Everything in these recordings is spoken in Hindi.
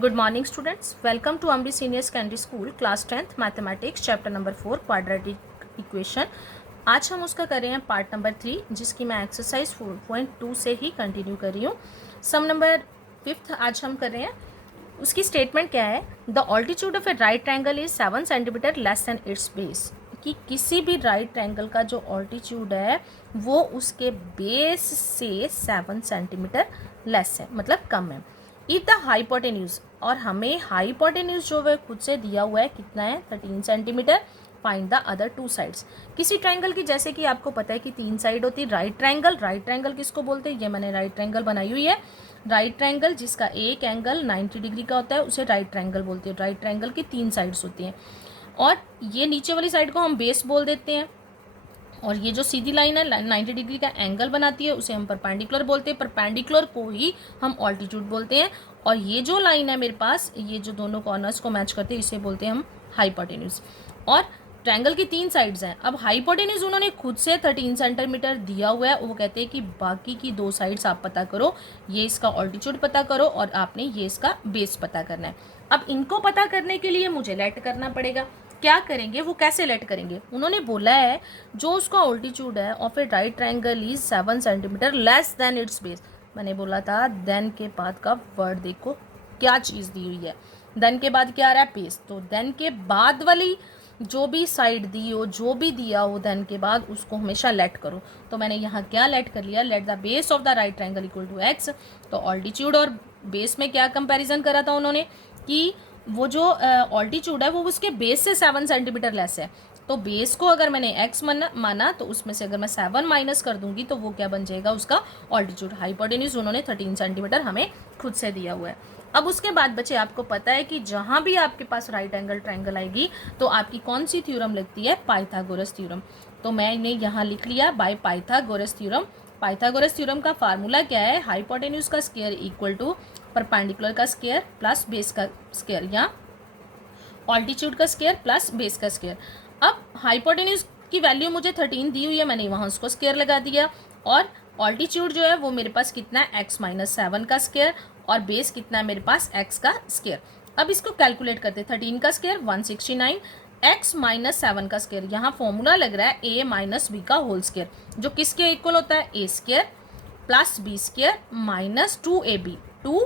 Good morning students, welcome to Amri Senior Secondary School class 10th mathematics chapter number 4 quadratic equation. आज हम उसका कर रहे हैं पार्ट नंबर 3 जिसकी मैं एक्सरसाइज 4.2 से ही कंटिन्यू कर रही हूँ। सम नंबर 5 आज हम कर रहे हैं। उसकी स्टेटमेंट क्या है, the altitude of A right triangle is 7 centimetre less than it's base. कि किसी भी राइट ट्रायंगल का जो ऑल्टीट्यूड है वो उसके बेस से 7 सेंटीमीटर लेस है, मतलब कम है। इफ द हाइपोटेन्यूज, और हमें हाइपोटेन्यूज जो है खुद से दिया हुआ है कितना है 13 centimetre. Find the other two sides. किसी ट्रायंगल की जैसे कि आपको पता है कि 3 साइड होती है। राइट ट्रायंगल, राइट ट्रायंगल किसको बोलते हैं, ये मैंने राइट ट्रायंगल बनाई हुई है। राइट ट्रायंगल जिसका एक एंगल 90 डिग्री का होता है उसे राइट ट्रायंगल बोलते हैं। राइट ट्रायंगल की 3 साइड्स होती हैं और ये नीचे वाली साइड को हम बेस बोल देते हैं। और ये जो सीधी लाइन है 90 डिग्री का एंगल बनाती है उसे हम परपेंडिकुलर बोलते हैं। परपेंडिकुलर को ही हम ऑल्टीट्यूड बोलते हैं। और ये जो लाइन है मेरे पास, ये जो दोनों कॉर्नर्स को मैच करते हैं इसे बोलते हैं हम हाइपोटेन्यूज। और ट्रायंगल की 3 साइड्स हैं। अब हाइपोटेन्यूज उन्होंने खुद से 13 सेंटीमीटर दिया हुआ है। वो कहते हैं कि बाकी की 2 साइड्स आप पता करो, ये इसका ऑल्टीट्यूड पता करो और आपने ये इसका बेस पता करना है। अब इनको पता करने के लिए मुझे लेट करना पड़ेगा। क्या करेंगे, वो कैसे लेट करेंगे। उन्होंने बोला है जो उसका ऑल्टीट्यूड है of A right triangle is 7 centimetre less than it's base. मैंने बोला था देन के बाद का वर्ड देखो क्या चीज़ दी हुई है। देन के बाद क्या आ रहा है, बेस। तो देन के बाद वाली जो भी साइड दी हो, जो भी दिया हो देन के बाद, उसको हमेशा लेट करो। तो मैंने यहाँ क्या लेट कर लिया, let the base of the right triangle equal to x. तो ऑल्टीट्यूड और बेस में क्या कंपैरिजन करा था उन्होंने कि वो जो ऑल्टीट्यूड है वो उसके बेस से 7 सेंटीमीटर लेस है। तो बेस को अगर मैंने x माना तो उसमें से अगर मैं 7 माइनस कर दूंगी तो वो क्या बन जाएगा, उसका ऑल्टीट्यूड। हाइपोटेन्यूज उन्होंने 13 सेंटीमीटर हमें खुद से दिया हुआ है। अब उसके बाद बच्चे आपको पता है कि जहाँ भी आपके पास राइट एंगल ट्रायंगल आएगी तो आपकी कौन सी थ्योरम लगती है, पाइथागोरस थ्योरम। तो मैंने यहाँ लिख लिया by Pythagoras theorem. Pythagoras theorem का फार्मूला क्या है, हाइपोटेन्यूज का स्क्वायर इक्वल टू परपेंडिकुलर का स्क्वायर प्लस बेस का स्क्वायर या ऑल्टीट्यूड का स्क्वायर प्लस बेस का स्क्वायर। अब हाइपोटेन्यूज की वैल्यू मुझे 13 दी हुई है, मैंने वहाँ उसको स्क्वायर लगा दिया। और ऑल्टीट्यूड जो है वो मेरे पास कितना है, x माइनस 7 का स्क्वायर, और बेस कितना है मेरे पास x का स्क्वायर। अब इसको कैलकुलेट करते, 13 का स्क्वायर 169, x माइनस 7 का स्क्वायर। यहाँ फॉर्मूला लग रहा है a माइनस बी का होल स्क्वायर, जो किसके इक्वल होता है, a square plus b square minus 2ab। 2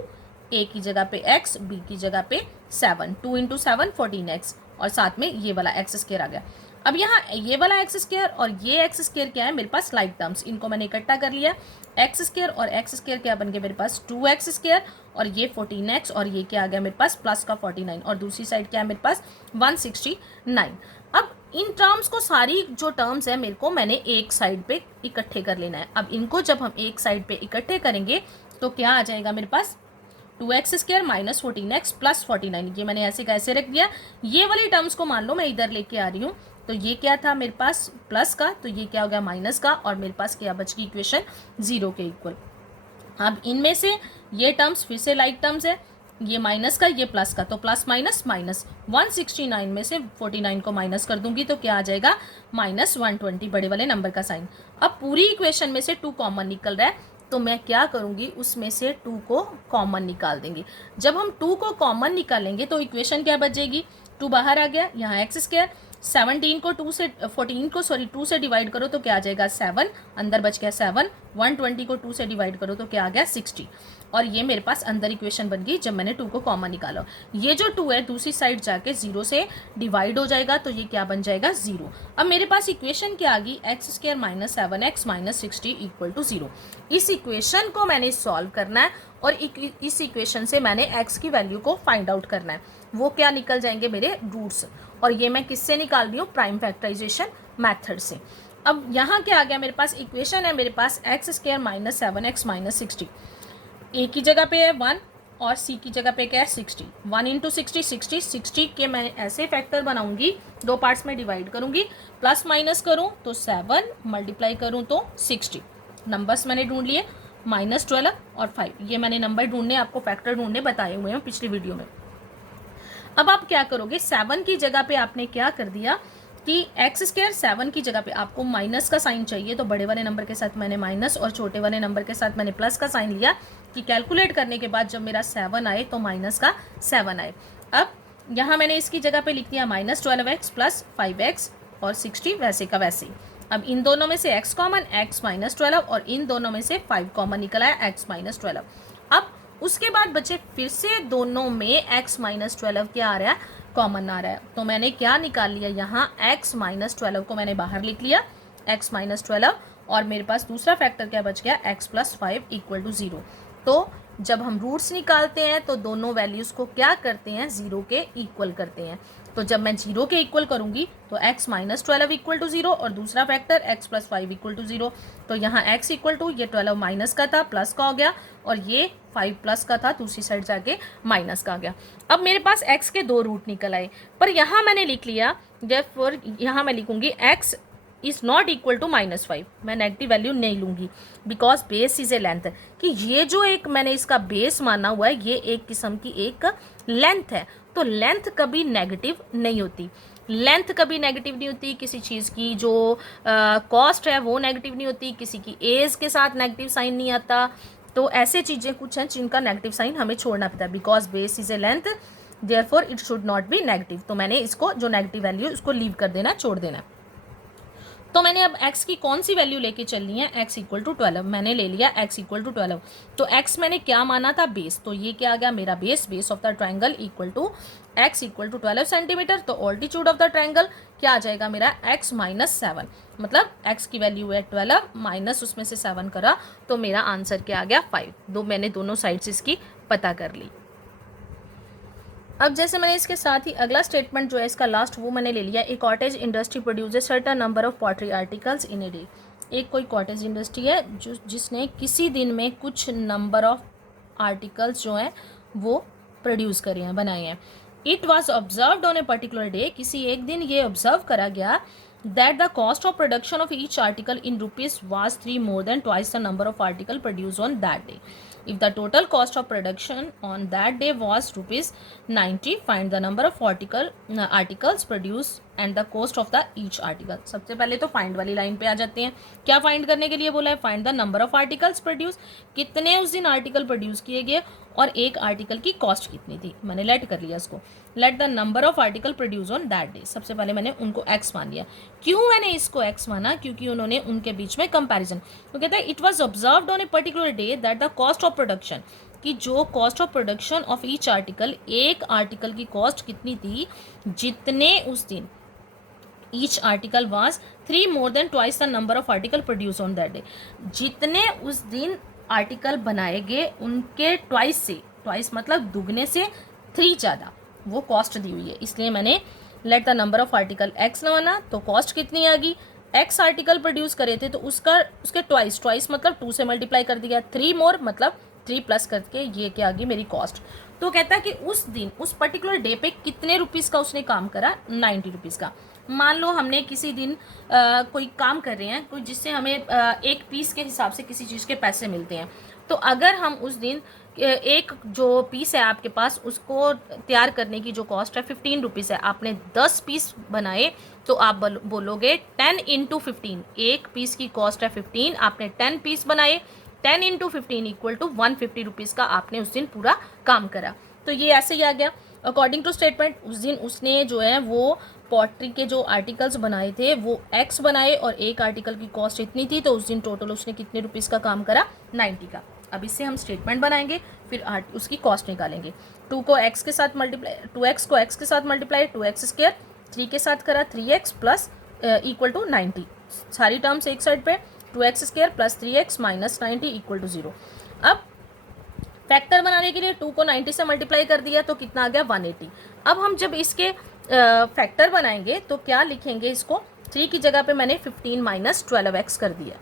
a की जगह पे x, b की जगह पे 7, 2 इंटू 7 14x, और साथ में ये वाला एक्स स्क्वायर आ गया। अब यहाँ ये वाला एक्स स्क्वायर और ये एक्स स्क्वायर क्या है मेरे पास, लाइक टर्म्स, इनको मैंने इकट्ठा कर लिया। एक्स स्क्वायर और एक्स स्क्वायर क्या बन गया मेरे पास, 2x स्क्वायर, और ये 14x, और ये क्या आ गया मेरे पास प्लस का 49, और दूसरी साइड क्या है मेरे पास 169। अब इन टर्म्स को, सारी जो टर्म्स है मेरे को मैंने एक साइड पे इकट्ठे कर लेना है। अब इनको जब हम एक साइड पे इकट्ठे करेंगे तो क्या आ जाएगा मेरे पास, 2x square minus 14x plus 49। ये मैंने ऐसे कैसे रख दिया, ये वाली टर्म्स को मान लो मैं इधर लेके आ रही हूँ। तो ये क्या था मेरे पास प्लस का, तो ये क्या हो गया माइनस का, और मेरे पास क्या बच गई इक्वेशन 0 के इक्वल। अब इनमें से ये टर्म्स फिर से लाइक टर्म्स है, ये माइनस का ये प्लस का, तो प्लस माइनस माइनस। 169 में से 49 को माइनस कर दूंगी तो क्या आ जाएगा, माइनस 120, बड़े वाले नंबर का साइन। अब पूरी इक्वेशन में से 2 कॉमन निकल रहा है, तो मैं क्या करूंगी, उसमें से 2 को कॉमन निकाल देंगे। जब हम 2 को कॉमन निकालेंगे तो इक्वेशन क्या बचेगी, 2 बाहर आ गया, यहाँ एक्स स्क्वायर 17 को 2 से 14 को 2 से डिवाइड करो तो क्या आ जाएगा 7, अंदर बच गया 7, 120 को 2 से डिवाइड करो तो क्या आ गया 60, और ये मेरे पास अंदर इक्वेशन बन गई जब मैंने 2 को कॉमन निकाला। ये जो 2 है दूसरी साइड जाके 0 से डिवाइड हो जाएगा तो ये क्या बन जाएगा 0। अब मेरे पास इक्वेशन क्या आ गई, x square minus 7x minus 60 equal to 0। इस इक्वेशन को मैंने सॉल्व करना है और इस इक्वेशन से मैंने x की वैल्यू को फाइंड आउट करना है। वो क्या निकल जाएंगे मेरे रूट्स, और ये मैं किससे निकाल रही हूँ, प्राइम फैक्टराइजेशन मैथड से। अब यहाँ क्या आ गया मेरे पास, इक्वेशन है मेरे पास X square minus 7x minus 60, A की जगह पे है 1 और सी की जगह पे क्या है 60। 1 इंटू 60 60 60 के मैं ऐसे फैक्टर बनाऊंगी, 2 पार्ट्स में डिवाइड करूंगी, प्लस माइनस करूं तो 7, मल्टीप्लाई करूं तो 60। नंबर्स मैंने ढूंढ लिए, -12 और 5, ये मैंने नंबर ढूंढने, आपको फैक्टर ढूंढने बताए हुए हैं पिछली वीडियो में। अब आप क्या करोगे, 7 की जगह पे आपने क्या कर दिया, कि एक्स स्क्वायर 7 की जगह पे आपको माइनस का साइन चाहिए, तो बड़े वाले नंबर के साथ मैंने माइनस और छोटे वाले नंबर के साथ मैंने प्लस का साइन लिया कि कैलकुलेट करने के बाद जब मेरा 7 आए तो माइनस का 7 आए। अब यहाँ मैंने इसकी जगह पे लिख दिया -12x प्लस 5x और 60 वैसे का वैसे ही। अब इन दोनों में से x कॉमन, x -12, और इन दोनों में से 5 कॉमन निकला है, x -12। अब उसके बाद बचे फिर से दोनों में x -12 क्या आ रहा है, कॉमन आ रहा है। तो मैंने क्या निकाल लिया यहाँ, x -12 को मैंने बाहर लिख लिया, x -12, और मेरे पास दूसरा फैक्टर क्या बच गया, x + 5 = 0। तो जब हम रूट्स निकालते हैं तो दोनों वैल्यूज़ को क्या करते हैं, 0 के इक्वल करते हैं। तो जब मैं 0 के इक्वल करूंगी तो x -12 = 0 और दूसरा फैक्टर x + 5 = 0। तो यहाँ x = ये 12 माइनस का था प्लस का हो गया, और ये 5 प्लस का था दूसरी साइड जाके माइनस का आ गया। अब मेरे पास x के 2 रूट निकल आए, पर यहाँ मैंने लिख लिया, देयरफॉर यहाँ मैं लिखूंगी x is not equal to -5। मैं नेगेटिव वैल्यू नहीं लूंगी because base is a length, कि ये जो एक मैंने इसका बेस माना हुआ है ये एक किस्म की एक लेंथ है। तो लेंथ कभी नेगेटिव नहीं होती, लेंथ कभी नेगेटिव नहीं होती, किसी चीज़ की जो कॉस्ट है वो नेगेटिव नहीं होती, किसी की एज के साथ नेगेटिव साइन नहीं आता। तो ऐसे चीज़ें कुछ हैं जिनका नेगेटिव साइन हमें छोड़ना पड़ता है, because base is a length, therefore it should not be negative. तो मैंने इसको जो नेगेटिव वैल्यू उसको लीव कर देना, छोड़ देना। तो मैंने अब x की कौन सी वैल्यू लेके चलनी है, x = 12 मैंने ले लिया, x = 12। तो x मैंने क्या माना था, बेस, तो ये क्या आ गया मेरा base of the triangle equal to x = 12 centimetre. तो ऑल्टीट्यूड ऑफ द ट्राइंगल क्या आ जाएगा मेरा, x -7, मतलब x की वैल्यू है 12 माइनस उसमें से 7 करा, तो मेरा आंसर क्या आ गया, 5। मैंने दोनों साइड्स इसकी पता कर ली। अब जैसे मैंने इसके साथ ही अगला स्टेटमेंट जो है इसका लास्ट वो मैंने ले लिया, a cottage industry produces certain number of pottery articles in a day. एक कोई कॉटेज इंडस्ट्री है जिसने किसी दिन में कुछ नंबर ऑफ आर्टिकल्स जो हैं वो प्रोड्यूस करे हैं, बनाए हैं। It was observed on a particular day, किसी एक दिन ये ऑब्जर्व करा गया that the cost of production of each article in rupees was 3 more than twice the number of article produced on that day. If the total cost of production on that day was rupees 90, find the number of articles produced and the cost of the each article. सबसे पहले तो फाइंड वाली लाइन पे आ जाते हैं। क्या फाइंड करने के लिए बोला है, find the number of articles produce, कितने उस दिन आर्टिकल प्रोड्यूस किए गए और एक आर्टिकल की कॉस्ट कितनी थी। मैंने लेट कर लिया इसको, let the number of article produce on that day. सबसे पहले मैंने उनको x मान लिया। क्यों मैंने इसको x माना, क्योंकि उन्होंने उनके बीच में कंपैरिजन, तो कहता है it was observed on a particular day that the cost of production, कि जो cost of production of each article, एक आर्टिकल की कॉस्ट कितनी थी जितने उस दिन, each article was 3 more than twice the number of article produced on that day, जितने उस दिन आर्टिकल बनाए गए उनके ट्वाइस से, ट्वाइस मतलब दुगने से 3 ज़्यादा वो कॉस्ट दी हुई है। इसलिए मैंने let the number of article x माना, तो कॉस्ट कितनी आ गई, x आर्टिकल प्रोड्यूस करे थे तो उसके ट्वाइस मतलब 2 से मल्टीप्लाई कर दिया, 3 more मतलब 3 प्लस करके ये क्या आ गई मेरी कॉस्ट। तो कहता है कि उस दिन उस पर्टिकुलर डे पे कितने रुपीज़ का उसने काम करा, 90 रुपीज़ का। मान लो हमने किसी दिन कोई काम कर रहे हैं, कोई जिससे हमें एक पीस के हिसाब से किसी चीज़ के पैसे मिलते हैं, तो अगर हम उस दिन एक जो पीस है आपके पास उसको तैयार करने की जो कॉस्ट है 15 रुपीज़ है, आपने 10 पीस बनाए, तो आप बोलोगे 10 × 15, एक पीस की कॉस्ट है 15, आपने 10 पीस बनाए, 10 × 15 = 150 रुपीज़ का आपने उस दिन पूरा काम करा। तो ये ऐसे ही आ गया अकॉर्डिंग टू स्टेटमेंट। उस दिन उसने जो है वो पॉटरी के जो आर्टिकल्स बनाए थे वो x बनाए और एक आर्टिकल की कॉस्ट इतनी थी, तो उस दिन टोटल उसने कितने रुपीज़ का काम करा, 90 का। अब इससे हम स्टेटमेंट बनाएंगे, फिर उसकी कॉस्ट निकालेंगे। 2 को x के साथ मल्टीप्लाई, 2x को x के साथ मल्टीप्लाई, 2x², 3 के साथ करा 3x प्लस = 90, सारी टर्म्स एक साइड पे, 2x² + 3x - 90 = 0। अब फैक्टर बनाने के लिए 2 को 90 से मल्टीप्लाई कर दिया तो कितना आ गया, 180। अब हम जब इसके फैक्टर बनाएंगे तो क्या लिखेंगे, इसको 3 की जगह पे मैंने 15 - 12x कर दिया।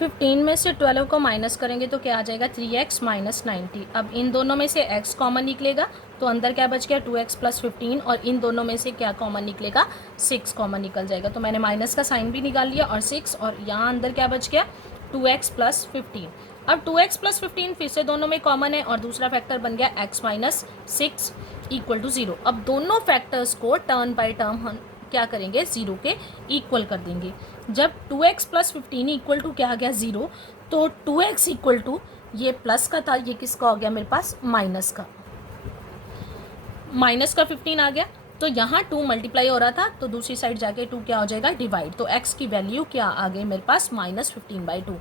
15 में से 12 को माइनस करेंगे तो क्या आ जाएगा, 3x - 90। अब इन दोनों में से x कॉमन निकलेगा तो अंदर क्या बच गया, 2x + 15, और इन दोनों में से क्या कॉमन निकलेगा, 6 कॉमन निकल जाएगा। तो मैंने माइनस का साइन भी निकाल लिया और 6, और यहाँ अंदर क्या बच गया, 2x + 15। अब 2x प्लस 15 फिर से दोनों में कॉमन है और दूसरा फैक्टर बन गया x माइनस 6 इक्वल टू 0। अब दोनों फैक्टर्स को टर्म बाय टर्म हम क्या करेंगे, 0 के इक्वल कर देंगे। जब 2x प्लस 15 इक्वल टू क्या आ गया 0, तो 2x इक्वल टू ये प्लस का था, ये किसका हो गया मेरे पास माइनस का 15 आ गया। तो यहाँ 2 मल्टीप्लाई हो रहा था तो दूसरी साइड जाके 2 क्या हो जाएगा डिवाइड, तो x की वैल्यू क्या आ गई मेरे पास -15/2।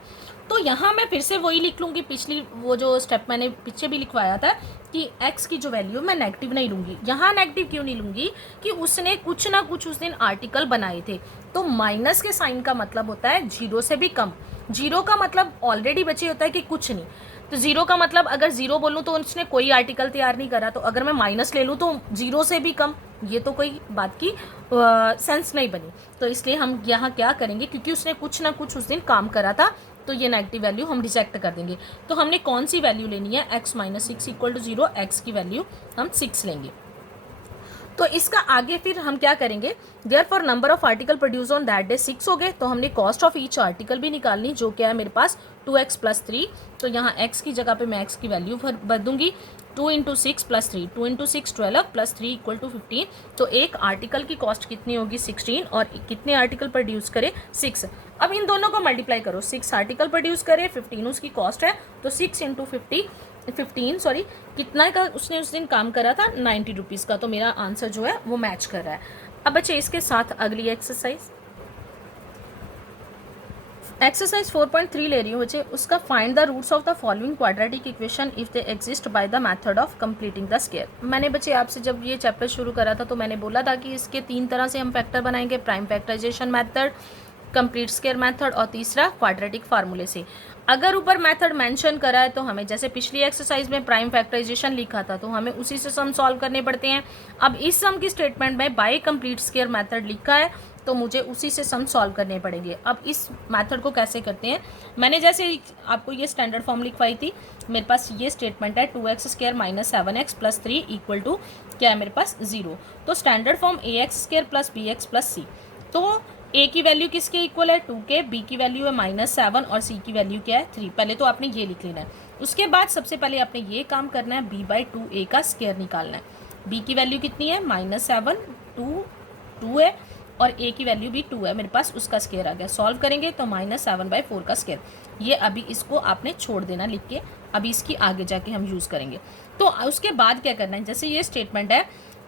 तो यहाँ मैं फिर से वही लिख लूँगी, पिछली वो जो स्टेप मैंने पीछे भी लिखवाया था कि x की जो वैल्यू मैं नेगेटिव नहीं लूँगी। यहाँ नेगेटिव क्यों नहीं लूँगी कि उसने कुछ ना कुछ उस दिन आर्टिकल बनाए थे, तो माइनस के साइन का मतलब होता है 0 से भी कम। 0 का मतलब ऑलरेडी बचे होता है कि कुछ नहीं, तो 0 का मतलब अगर 0 बोलूँ तो उसने कोई आर्टिकल तैयार नहीं करा, तो अगर मैं माइनस ले लूँ तो 0 से भी कम, ये तो कोई बात की सेंस नहीं बनी। तो इसलिए हम यहाँ क्या करेंगे, क्योंकि उसने कुछ ना कुछ उस दिन काम करा था, तो ये नेगेटिव वैल्यू हम रिजेक्ट कर देंगे। तो हमने कौन सी वैल्यू लेनी है, x minus 6 equal to 0, x की वैल्यू हम 6 लेंगे। तो इसका आगे फिर हम क्या करेंगे, therefore number of article produce on that day 6 हो गए, तो हमने कॉस्ट ऑफ ईच आर्टिकल भी निकालनी, जो क्या है मेरे पास 2x प्लस 3। तो यहाँ x की जगह पे मैं x की वैल्यू भर दूंगी, 2 into 6 plus 3, 2 into 6 12 plus 3 equal to 15। तो एक आर्टिकल की कॉस्ट कितनी होगी 16, और कितने आर्टिकल प्रोड्यूस करे 6। अब इन दोनों को मल्टीप्लाई करो, 6 आर्टिकल प्रोड्यूस करे, 15 उसकी कॉस्ट है, तो 6 इंटू 15 सॉरी कितना का उसने उस दिन काम करा था 90 रुपीज़ का। तो मेरा आंसर जो है वो मैच कर रहा है। अब बच्चे इसके साथ अगली एक्सरसाइज 4.3 ले रही हूँ बच्चे, उसका find the roots of the following quadratic equation if they exist by the method of completing the square. मैंने बच्चे आपसे जब ये चैप्टर शुरू करा था तो मैंने बोला था कि इसके 3 तरह से हम फैक्टर बनाएंगे, prime factorization method, complete square method और तीसरा क्वाड्रेटिक फार्मूले से। अगर ऊपर मेथड मेंशन करा है तो हमें, जैसे पिछली एक्सरसाइज में प्राइम फैक्टराइजेशन लिखा था, तो हमें उसी से सम सॉल्व करने पड़ते हैं। अब इस सम की स्टेटमेंट में बाय कंप्लीट स्क्वायर मेथड लिखा है, तो मुझे उसी से सम सॉल्व करने पड़ेंगे। अब इस मेथड को कैसे करते हैं, मैंने जैसे आपको ये स्टैंडर्ड फॉर्म लिखवाई थी, मेरे पास ये स्टेटमेंट है 2x square minus 7x plus 3 equal to क्या है मेरे पास 0। तो standard form ax square plus bx plus c। तो a की वैल्यू किसके इक्वल है 2 के, b की वैल्यू है -7 और c की वैल्यू क्या है 3। पहले तो आपने ये लिख लेना है, उसके बाद सबसे पहले आपने ये काम करना है b/2a का स्क्वायर निकालना है। b की वैल्यू कितनी है -7, 2 है, और a की वैल्यू भी 2 है मेरे पास, उसका स्क्वायर आ गया। सॉल्व करेंगे तो -7/4 का स्क्वायर। ये अभी इसको आपने छोड़ देना लिख के, अभी इसकी आगे जाके हम यूज़ करेंगे। तो उसके बाद क्या करना है, जैसे ये स्टेटमेंट है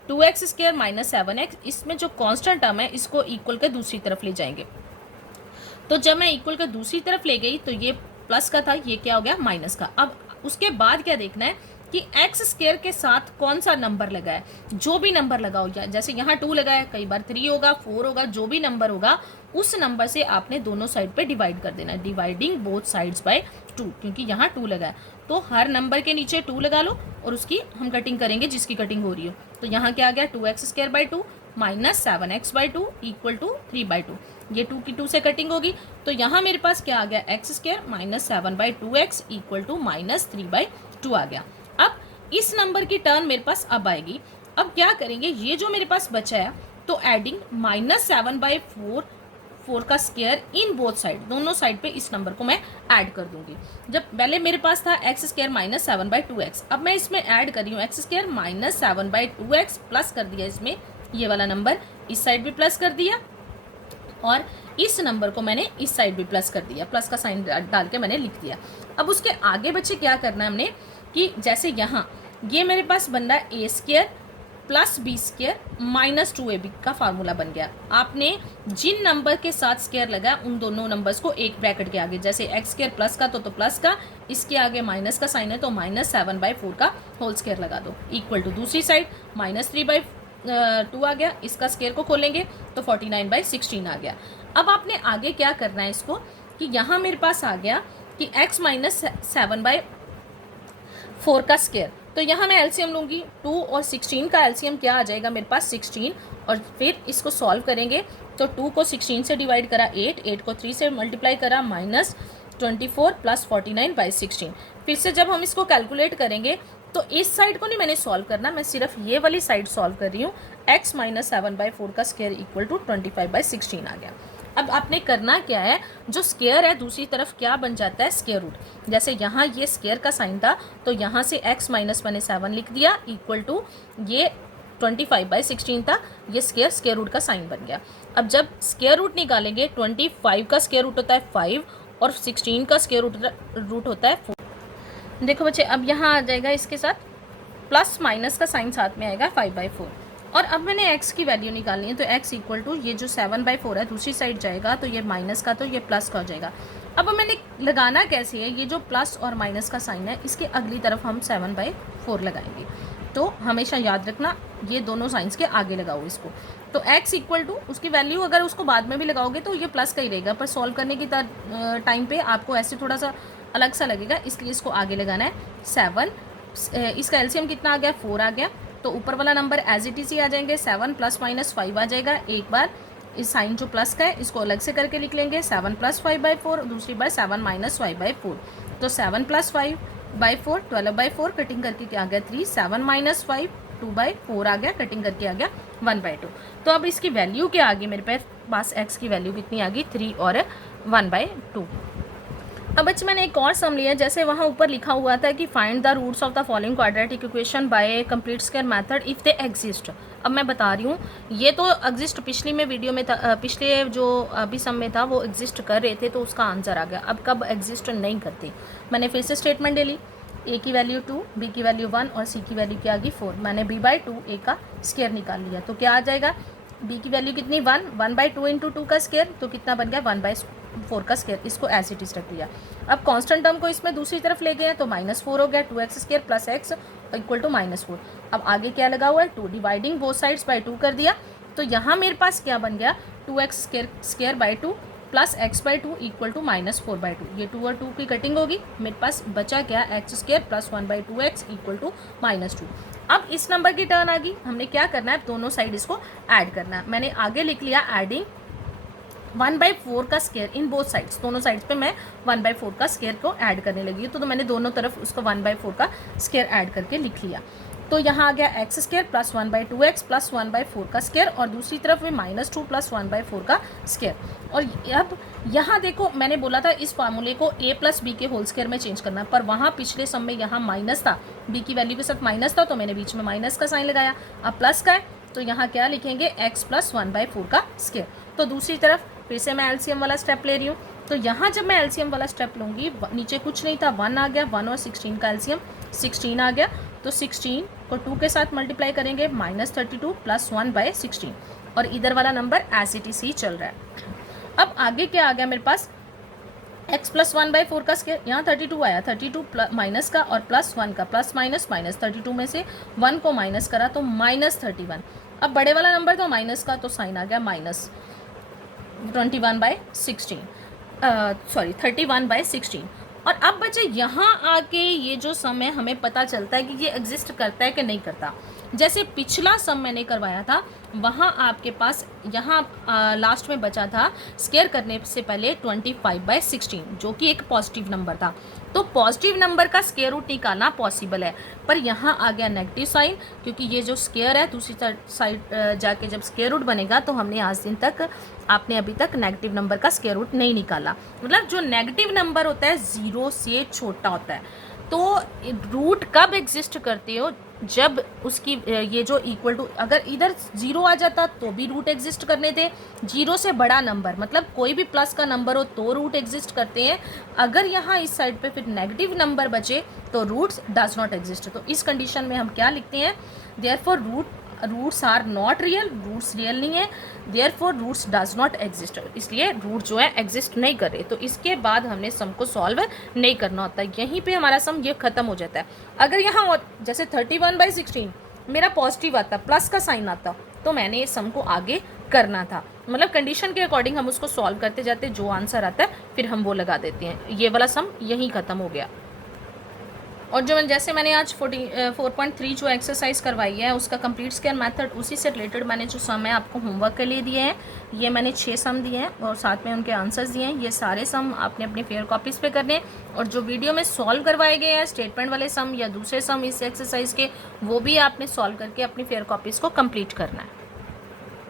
2x स्क्वायर माइनस 7x, इसमें जो कांस्टेंट टर्म है इसको इक्वल के दूसरी तरफ ले जाएंगे। तो जब मैं इक्वल के दूसरी तरफ ले गई तो ये प्लस का था, ये क्या हो गया माइनस का। अब उसके बाद क्या देखना है कि x स्क्वायर के साथ कौन सा नंबर लगा है, जो भी नंबर लगा हो, जैसे यहाँ 2 लगा है, कई बार 3 होगा, 4 होगा, जो भी नंबर होगा उस नंबर से आपने दोनों साइड पे डिवाइड कर देना है, डिवाइडिंग बोथ साइड्स बाय 2, क्योंकि यहाँ 2 लगा है। तो हर नंबर के नीचे 2 लगा लो और उसकी हम कटिंग करेंगे जिसकी कटिंग हो रही हो। तो यहाँ क्या आ गया 2x square by 2 minus 7x/2 equal to 3/2। ये 2 की 2 से कटिंग होगी, तो यहाँ मेरे पास क्या आ गया x square minus 7/2x equal to -3/2 आ गया। अब इस नंबर की टर्न मेरे पास अब आएगी। अब क्या करेंगे, ये जो मेरे पास बचा है तो एडिंग -7/4 का स्क्वायर इन बोथ साइड, दोनों साइड पे इस नंबर को मैं ऐड कर दूंगी। जब पहले मेरे पास था x स्क्वायर माइनस 7/2x, अब मैं इसमें ऐड कर रही हूँ x square minus 7/2x plus कर दिया इसमें ये वाला नंबर, इस साइड भी प्लस कर दिया और इस नंबर को मैंने इस साइड भी प्लस कर दिया, प्लस का साइन डाल के मैंने लिख दिया। अब उसके आगे बच्चे क्या करना है हमने कि जैसे यहाँ ये मेरे पास बन रहा है a square plus b square minus 2ab का फार्मूला बन गया। आपने जिन नंबर के साथ स्क्वायर लगा उन दोनों नंबर्स को एक ब्रैकेट के आगे, जैसे x स्क्वायर प्लस का तो प्लस का, इसके आगे माइनस का साइन है तो -7/4 का होल स्क्वायर लगा दो, इक्वल टू दूसरी साइड -3/2 आ गया, इसका स्क्वायर को खोलेंगे तो 49/16 आ गया। अब आपने आगे क्या करना है इसको कि यहाँ मेरे पास आ गया कि x माइनस 7/4 का स्क्वायर, तो यहाँ मैं एलसीएम लूँगी, 2 और 16 का एलसीएम क्या आ जाएगा मेरे पास 16, और फिर इसको सॉल्व करेंगे तो 2 को 16 से डिवाइड करा 8 को 3 से मल्टीप्लाई करा -24 प्लस 49/16। फिर से जब हम इसको कैलकुलेट करेंगे तो इस साइड को नहीं मैंने सॉल्व करना, मैं सिर्फ ये वाली साइड सॉल्व कर रही हूँ। x माइनस 7/4 का स्क्वायर इक्वल टू 25/16 आ गया। अब आपने करना क्या है, जो स्क्वायर है दूसरी तरफ क्या बन जाता है, स्क्वायर रूट। जैसे यहाँ ये स्क्वायर का साइन था तो यहाँ से x माइनस मैंने 7 लिख दिया इक्वल टू ये 25/16 था, ये स्क्वायर रूट का साइन बन गया। अब जब स्क्वायर रूट निकालेंगे 25 का स्क्वायर रूट होता है 5 और 16 का स्क्वायर रूट होता है 4। देखो बच्चे अब यहाँ आ जाएगा इसके साथ प्लस माइनस का साइन साथ में आएगा 5/4। और अब मैंने x की वैल्यू निकालनी है तो x इक्वल टू ये जो 7/4 है दूसरी साइड जाएगा तो ये माइनस का तो ये प्लस का हो जाएगा। अब मैंने लगाना कैसे है, ये जो प्लस और माइनस का साइन है इसके अगली तरफ हम 7/4 लगाएंगे। तो हमेशा याद रखना ये दोनों साइंस के आगे लगाओ इसको। तो x इक्वल टू उसकी वैल्यू अगर उसको बाद में भी लगाओगे तो ये प्लस का ही रहेगा, पर सॉल्व करने की टाइम पे आपको ऐसे थोड़ा सा अलग सा लगेगा, इसलिए इसको आगे लगाना है 7। इसका एलसीएम कितना आ गया, 4 आ गया। तो ऊपर वाला नंबर एज इट इज ही आ जाएंगे, 7 + -5 आ जाएगा। एक बार इस साइन जो प्लस का है इसको अलग से करके लिख लेंगे 7 + 5/4, दूसरी बार 7 - 5/4। तो 7 + 5/4 12/4, कटिंग करके क्या आ गया 3, 7 - 5 2/4 आ गया, कटिंग करके आ गया 1/2। तो अब इसकी वैल्यू क्या आ गई मेरे पास x की वैल्यू कितनी आ गई 3 और 1/2। अब बच्चे मैंने एक और सम लिया, जैसे वहाँ ऊपर लिखा हुआ था कि find the roots of the following quadratic equation by complete square method if they exist. अब मैं बता रही हूँ ये तो एग्जिस्ट पिछली में वीडियो में था, पिछले जो अभी सम में था वो एग्जिस्ट कर रहे थे तो उसका आंसर आ गया। अब कब एग्जिस्ट नहीं करते, मैंने फिर से स्टेटमेंट ले ली, a की वैल्यू 2, b की वैल्यू 1 और c की वैल्यू क्या आ गई 4। मैंने b/2 a का स्क्वायर निकाल लिया तो क्या आ जाएगा, b की वैल्यू कितनी 1, 1/2 इंटू 2 का स्क्वायर तो कितना बन गया 1/4 का स्क्वायर। इसको एज इट इज रख लिया। अब कांस्टेंट टर्म को इसमें दूसरी तरफ ले गए तो -4 हो गया, 2x² + x इक्वल टू -4। अब आगे क्या लगा हुआ है 2, डिवाइडिंग बोथ साइड्स बाय 2 कर दिया। तो यहाँ मेरे पास क्या बन गया 2x² + x/2 इक्वल टू -4/2। ये 2 और 2 की कटिंग होगी, मेरे पास बचा क्या x² + 1/2x इक्वल टू -2। अब इस नंबर की टर्न आ गई, हमने क्या करना है दोनों साइड इसको ऐड करना है। मैंने आगे लिख लिया एडिंग 1/4 का स्क्वायर इन बोथ साइड्स, दोनों साइड्स पे मैं 1/4 का स्क्वायर को ऐड करने लगी हूँ। तो मैंने दोनों तरफ उसको 1/4 का स्क्वायर ऐड करके लिख लिया। तो यहाँ आ गया x² + 1/2x + 1/4 का स्क्वायर और दूसरी तरफ में -2 + 1/4 का स्क्वायर। और अब यहाँ देखो मैंने बोला था इस फार्मूले को a + b के होल स्क्वायर में चेंज करना, पर वहाँ पिछले सम में यहाँ माइनस था, b की वैल्यू के साथ माइनस था तो मैंने बीच में माइनस का साइन लगाया। अब प्लस का है तो यहाँ क्या लिखेंगे x + 1/4 का स्क्वायर। तो दूसरी तरफ फिर से मैं एलसीएम वाला स्टेप ले रही हूँ। तो यहाँ जब मैं एलसीएम वाला स्टेप लूँगी नीचे कुछ नहीं था 1 आ गया, 1 और 16 का एलसीएम 16 आ गया। तो 16 को 2 के साथ मल्टीप्लाई करेंगे -32 + 1/16 और इधर वाला नंबर एज इट इज ही चल रहा है। अब आगे क्या आ गया मेरे पास x + 1/4 का स्क्वायर, यहाँ 32 आया, 32 माइनस का और +1 का, प्लस माइनस माइनस 32 में से 1 को माइनस करा तो -31। अब बड़े वाला नंबर तो माइनस का तो साइन आ गया -31/16 और अब बच्चे यहाँ आके ये जो सम है हमें पता चलता है कि ये एग्जिस्ट करता है कि नहीं करता। जैसे पिछला सम मैंने करवाया था वहाँ आपके पास यहाँ लास्ट में बचा था स्क्वायर करने से पहले 25/16 जो कि एक पॉजिटिव नंबर था। तो पॉजिटिव नंबर का स्क्वायर रूट निकालना पॉसिबल है, पर यहाँ आ गया नेगेटिव साइन, क्योंकि ये जो स्क्वायर है दूसरी साइड जाके जब स्क्वायर रूट बनेगा तो हमने आज दिन तक आपने अभी तक नेगेटिव नंबर का स्क्वायर रूट नहीं निकाला। मतलब जो नेगेटिव नंबर होता है 0 से छोटा होता है। तो रूट कब एग्जिस्ट करते हो, जब उसकी ये जो इक्वल टू, अगर इधर 0 आ जाता तो भी रूट एग्जिस्ट करने थे। 0 से बड़ा नंबर मतलब कोई भी प्लस का नंबर हो तो रूट एग्जिस्ट करते हैं। अगर यहाँ इस साइड पे फिर नेगेटिव नंबर बचे तो रूट्स डज नॉट एग्जिस्ट। तो इस कंडीशन में हम क्या लिखते हैं, therefore roots are not real, roots real नहीं है, therefore roots does not exist, इसलिए रूट जो है एग्जिस्ट नहीं कर रहे। तो इसके बाद हमने सम को सॉल्व नहीं करना होता है, यहीं पे हमारा सम ये खत्म हो जाता है। अगर यहाँ और जैसे 31/16 मेरा पॉजिटिव आता, प्लस का साइन आता, तो मैंने इस सम को आगे करना था। मतलब कंडीशन के अकॉर्डिंग हम उसको सॉल्व करते जाते, जो आंसर आता है फिर हम वो लगा देते हैं। ये वाला सम यहीं ख़त्म हो गया। और जो जैसे मैंने आज 4.3 जो एक्सरसाइज करवाई है उसका कंप्लीट स्क्वायर मेथड, उसी से रिलेटेड मैंने जो सम है आपको होमवर्क के लिए दिए हैं। ये मैंने 6 सम दिए हैं और साथ में उनके आंसर्स दिए हैं। ये सारे सम आपने अपनी फेयर कॉपीज़ पे करने हैं और जो वीडियो में सॉल्व करवाए गए हैं स्टेटमेंट वाले सम या दूसरे सम इस एक्सरसाइज के, वो भी आपने सॉल्व करके अपनी फेयर कॉपीज़ को कंप्लीट करना है।